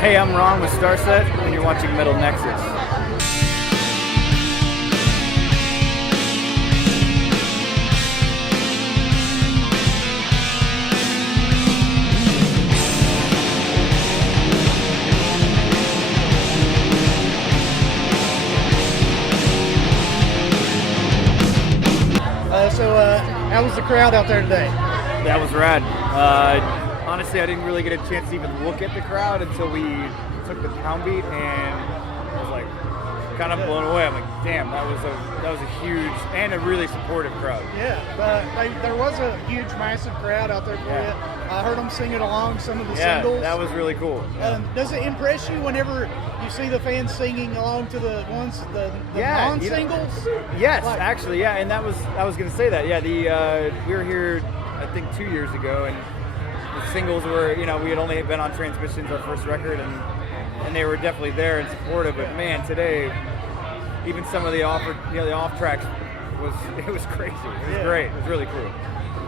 Hey, I'm Ron with Starset, and you're watching Metal Nexus. How was the crowd out there today? That was rad. Honestly, I didn't really get a chance to even look at the crowd until we took the pound beat, and I was like kind of blown away. I'm like, damn, that was a huge and a really supportive crowd. Yeah, there was a huge, massive crowd out there for you. I heard them singing along some of the singles. That was really cool. Does it impress you whenever you see the fans singing along to the non-singles? Yes, actually, yeah. And I was going to say that. Yeah, we were here, I think 2 years ago, and the singles were, we had only been on Transmissions, our first record, and they were definitely there and supportive. But man, today, even some of the off tracks was crazy. It was great. It was really cool.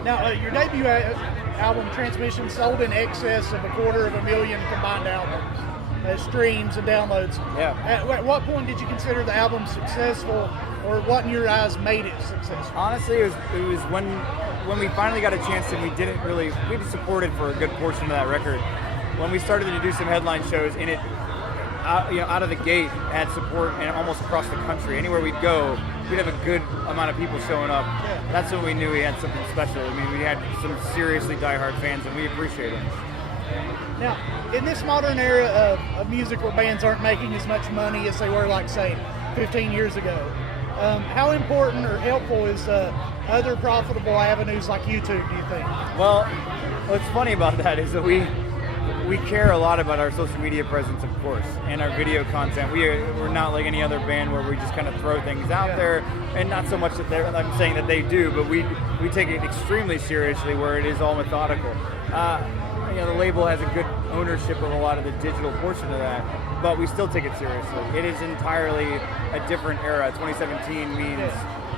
Now, your debut album, Transmission, sold in excess of 250,000 combined albums, streams and downloads. Yeah. At what point did you consider the album successful, or what in your eyes made it successful? Honestly, it was when we finally got a chance, and we supported for a good portion of that record. When we started to do some headline shows, and it out of the gate had support and almost across the country. Anywhere we'd go, we'd have a good amount of people showing up. Yeah. That's when we knew we had something special. I mean, we had some seriously diehard fans, and we appreciate it. Now, in this modern era of music where bands aren't making as much money as they were, like, say, 15 years ago, how important or helpful is other profitable avenues like YouTube, do you think? Well, what's funny about that is that we care a lot about our social media presence, of course, and our video content. We're not like any other band where we just kind of throw things out there, and not so much that I'm saying that they do, but we take it extremely seriously, where it is all methodical. The label has a good ownership of a lot of the digital portion of that, but we still take it seriously. It is entirely a different era. 2017 means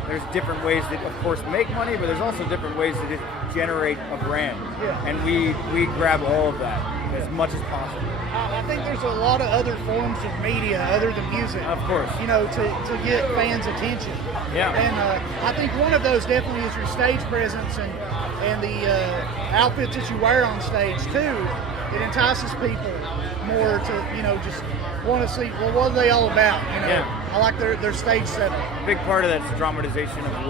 there's different ways to, of course, make money, but there's also different ways to generate a brand. Yeah. And we grab all of that as much as possible. I think there's a lot of other forms of media other than music. Of course. To get fans' attention. Yeah. And I think one of those definitely is your stage presence and the outfits that you wear on stage too. It entices people more to just want to see, well, what are they all about? I like their stage setup. A big part of that's the dramatization of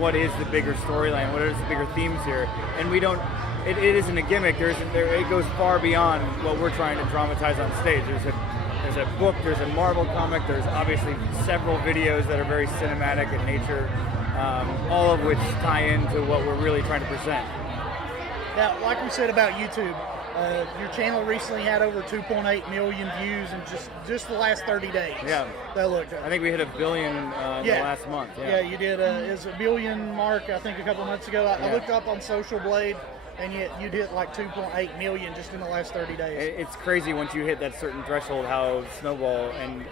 what is the bigger storyline, what is the bigger themes here, and we don't. It isn't a gimmick. It goes far beyond what we're trying to dramatize on stage. There's a book, there's a Marvel comic, there's obviously several videos that are very cinematic in nature, all of which tie into what we're really trying to present. Now, like we said about YouTube, your channel recently had over 2.8 million views in just the last 30 days. Yeah. That looked good. I think we hit 1 billion in the last month. Yeah, you did. Is a billion mark, I think, a couple months ago. I looked up on Social Blade, and yet you'd hit like 2.8 million just in the last 30 days. It's crazy once you hit that certain threshold how snowball, and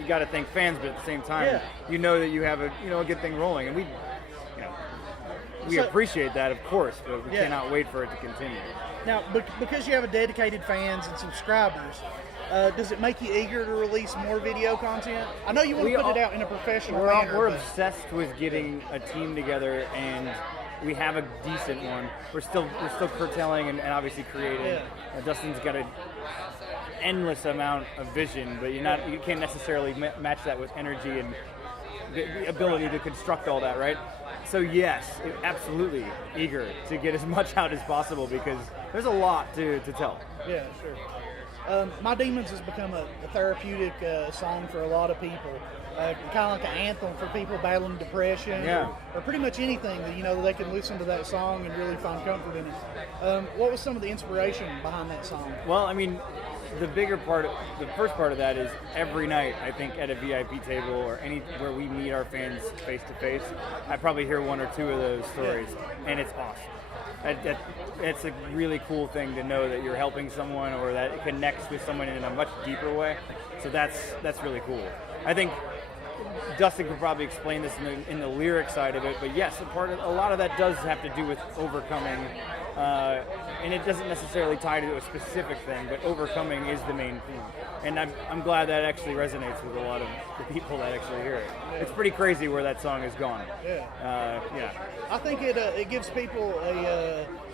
you got to thank fans, but at the same time, you know that you have a good thing rolling, and we appreciate that, of course, but we cannot wait for it to continue. Now, because you have a dedicated fans and subscribers, does it make you eager to release more video content? I know you want to put it out in a professional manner. We're obsessed with getting a team together, and we have a decent one. We're still curtailing and obviously creating. Yeah. Dustin's got an endless amount of vision, but you can't necessarily match that with energy and the ability to construct all that, right? So yes, absolutely eager to get as much out as possible, because there's a lot to tell. Yeah, sure. My Demons has become a therapeutic song for a lot of people. Kind of like an anthem for people battling depression, or pretty much anything that they can listen to that song and really find comfort in it. What was some of the inspiration behind that song? Well, I mean, the first part of that is every night, I think, at a VIP table or where we meet our fans face to face, I probably hear one or two of those stories, and it's awesome. It's a really cool thing to know that you're helping someone, or that it connects with someone in a much deeper way. So that's really cool. I think Dustin could probably explain this in the lyric side of it, but yes, a lot of that does have to do with overcoming and it doesn't necessarily tie to a specific thing, but overcoming is the main theme. And I'm glad that actually resonates with a lot of the people that actually hear it. It's pretty crazy where that song has gone. Yeah. I think it gives people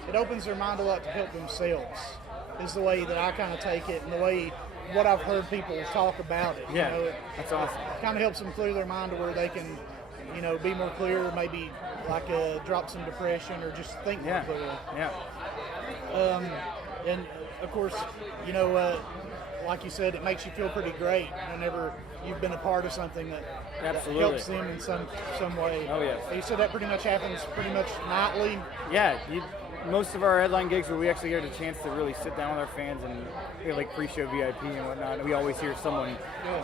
it opens their mind a lot to help themselves, is the way that I kind of take it, and the way what I've heard people talk about it. Yeah, that's awesome. It kind of helps them clear their mind to where they can, be more clear, maybe like drop some depression or just think more clearly. Yeah. And of course, like you said, it makes you feel pretty great whenever you've been a part of something that helps them in some way. Oh, yes. You said that pretty much happens pretty much nightly? Yeah. Most of our headline gigs where we actually get a chance to really sit down with our fans, and we have like pre-show VIP and whatnot, and we always hear someone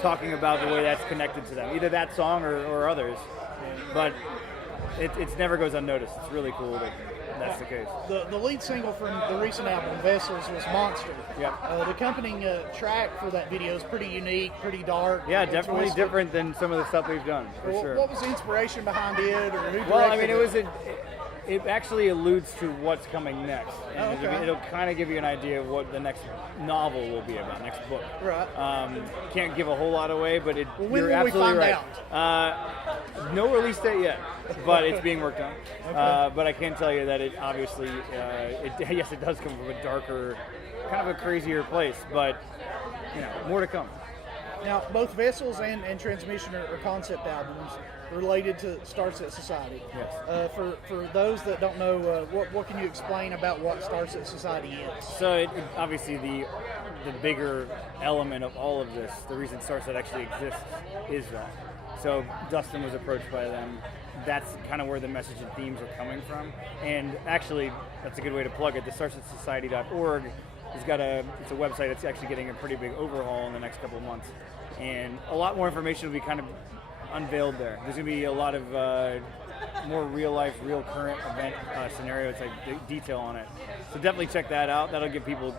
talking about the way that's connected to them, either that song or others. But it never goes unnoticed. It's really cool that that's the case. The lead single from the recent album, Vessels, was Monster. Yeah. The accompanying track for that video is pretty unique, pretty dark. Yeah, definitely different than some of the stuff we've done, for sure. What was the inspiration behind it, or who directed Well, I mean, it actually alludes to what's coming next. And it'll kind of give you an idea of what the next novel will be about, next book. Right. Can't give a whole lot away, but when you're will absolutely we right. Out? No release date yet, but it's being worked on. Okay. But I can tell you that it obviously, yes, it does come from a darker, kind of a crazier place, but more to come. Now, both Vessels and Transmission are concept albums related to Starset Society. Yes. For those that don't know, what can you explain about what Starset Society is? So obviously the bigger element of all of this, the reason Starset actually exists, is that. So Dustin was approached by them. That's kind of where the message and themes are coming from. And actually, that's a good way to plug it. The StarsetSociety.org has got it's a website that's actually getting a pretty big overhaul in the next couple of months. And a lot more information will be kind of unveiled there. There's going to be a lot of more real-life, real current event scenarios, like detail on it. So definitely check that out. That'll give people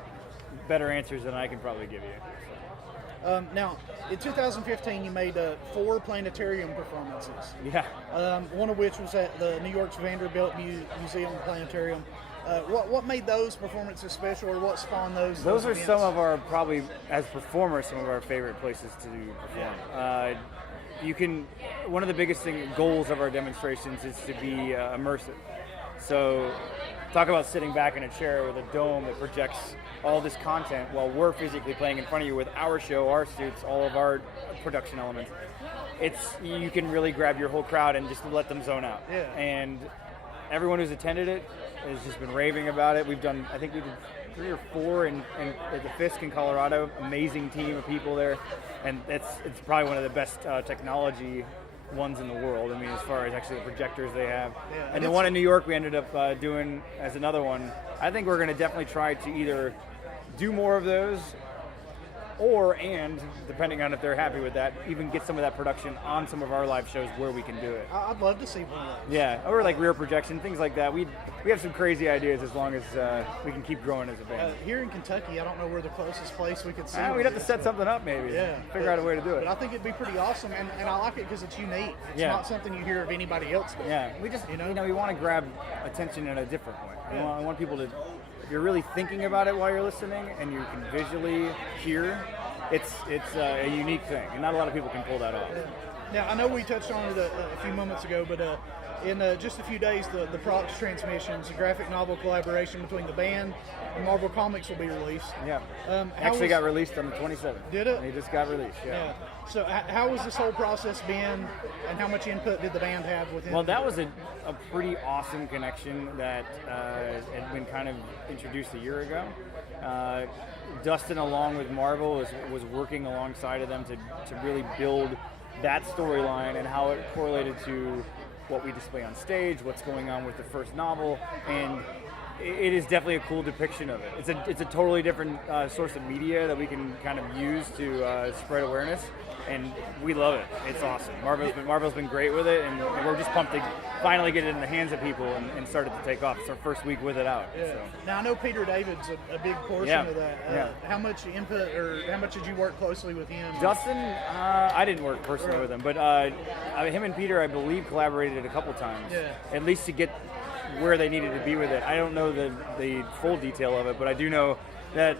better answers than I can probably give you. Now, in 2015, you made 4 planetarium performances. Yeah. One of which was at the New York's Vanderbilt Museum Planetarium. What made those performances special, or what spawned those? Those are events? some of our, probably as performers, some of our favorite places to perform. One of the biggest goals of our demonstrations is to be immersive. So talk about sitting back in a chair with a dome that projects all this content while we're physically playing in front of you with our show, our suits, all of our production elements. You can really grab your whole crowd and just let them zone out. Yeah. And everyone who's attended it has just been raving about it. I think we did 3 or 4 at the Fisk in Colorado. Amazing team of people there, and it's probably one of the best technology ones in the world. I mean, as far as actually the projectors they have. Yeah, and the one in New York we ended up doing as another one. I think we're going to definitely try to either do more of those, and depending on if they're happy with that, even get some of that production on some of our live shows where we can do it. I'd love to see one of those. Yeah, or like rear projection, things like that. We have some crazy ideas as long as we can keep growing as a band. Here in Kentucky, I don't know where the closest place we could see. We'd have to set something up maybe. Yeah, figure out a way to do it. But I think it'd be pretty awesome, and I like it because it's unique. It's not something you hear of anybody else doing. Yeah, we just we want to grab attention in a different way. I want people to, if you're really thinking about it while you're listening and you can visually hear, it's a unique thing, and not a lot of people can pull that off. Now, I know we touched on it a few moments ago, but in just a few days, the Prox Transmissions, a graphic novel collaboration between the band and Marvel Comics, will be released. Yeah. Actually got released on the 27th. Did it? It just got released, yeah. So how has this whole process been, and how much input did the band have within? Well, that was a pretty awesome connection that had been kind of introduced a year ago. Dustin, along with Marvel, was working alongside of them to really build that storyline and how it correlated to what we display on stage, what's going on with the first novel, and it is definitely a cool depiction of it. It's a totally different source of media that we can kind of use to spread awareness, and we love it. It's awesome. Marvel's been great with it, and we're just pumped to finally get it in the hands of people and start it to take off. It's our first week with it out. Yeah. So. Now I know Peter David's a big portion of that. How much input, or how much did you work closely with him? Dustin, I didn't work personally with him, but him and Peter, I believe, collaborated a couple times. Yeah. At least to get where they needed to be with it. I don't know the full detail of it, but I do know that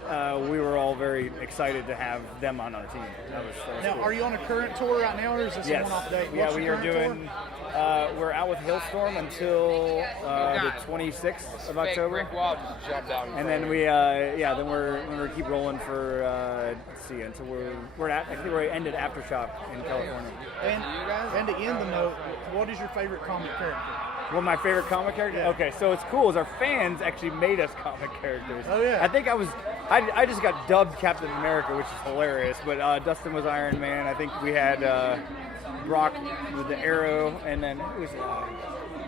we were all very excited to have them on our team. That was now, cool. are you on a current tour right now, or is this Yes. one off date? Yeah, What's we your are current doing. We're out with Hailstorm until the 26th of October, and then then we're gonna keep rolling for let's see, until we're ended Aftershock in California. And to end the note, what is your favorite comic character? Well, my favorite comic character? Yeah. Okay, so it's cool is our fans actually made us comic characters. Oh, yeah. I think I just got dubbed Captain America, which is hilarious, but Dustin was Iron Man. I think we had Brock with the arrow, and then who was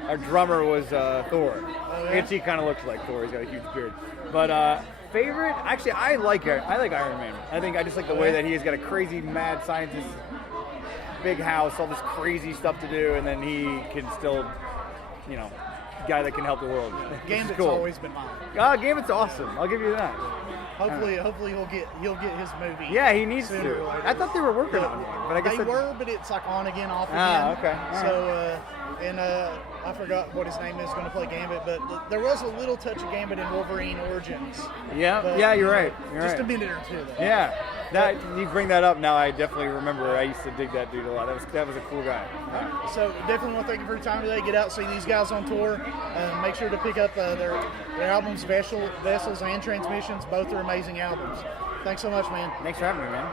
our drummer was Thor. Oh, yeah? And he kind of looks like Thor. He's got a huge beard. But favorite? Actually, I like Iron Man. I think I just like the way that he's got a crazy mad scientist, big house, all this crazy stuff to do, and then he can still, guy that can help the world. Gambit's cool. always been mine. Gambit's awesome. I'll give you that. Hopefully he'll get his movie. Yeah, he needs sooner to. or later. I thought they were working on it, but I guess they were, but it's like on again, off again. Ah, okay. All So, I forgot what his name is going to play Gambit, but there was a little touch of Gambit in Wolverine Origins. Yeah, But, you're right. You're just right. a minute or two, though. Yeah, that you bring that up now. I definitely remember. I used to dig that dude a lot. That was a cool guy. Yeah. So definitely want to thank you for your time today. Get out, see these guys on tour. Make sure to pick up their albums, Vessels and Transmissions. Both are amazing albums. Thanks so much, man. Thanks for having me, man.